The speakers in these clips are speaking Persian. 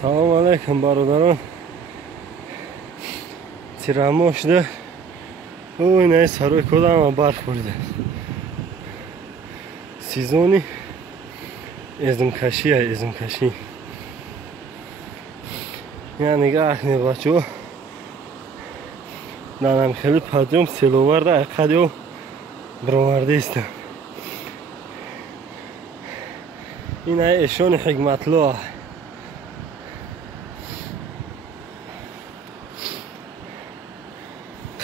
Салом алейкум, бародарон. Тирамо шуда. Ой, не сарои кодам барх бурда. Сезони эзмкаши, эзмкаши. Я нигах не бачо. Данам хели падём селоварда акадё бровардиста. Ина эшони хикматло.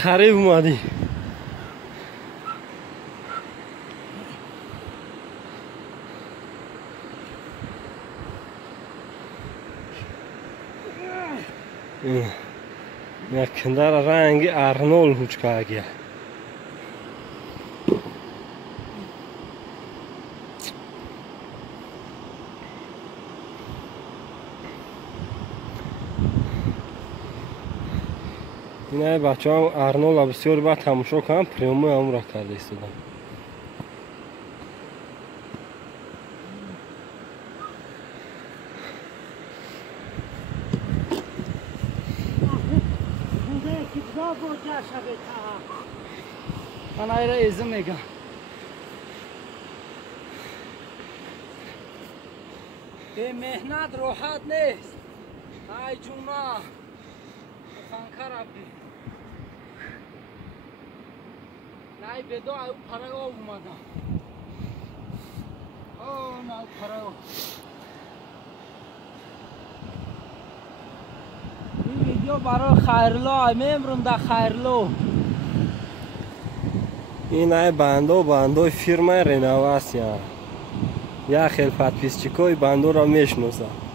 Қариб омадӣ. Як киндар ранги арнол ҳучкаагия. Ина бачаҳам арнола бисёр баъд тамошо кардам, прямои амра карда истодам. من ایره ایزم میگم به مهنت راحت نیست. ای جونا خانکر عبدی نای بدو او پره او اومدم. او نه پره او این ویدیو برای خیرلو میمرم در خیرلو. این ای بندوی فیرمای رنواسیا. یا خیلی پادپیسچیکوی بندو را میشناسم.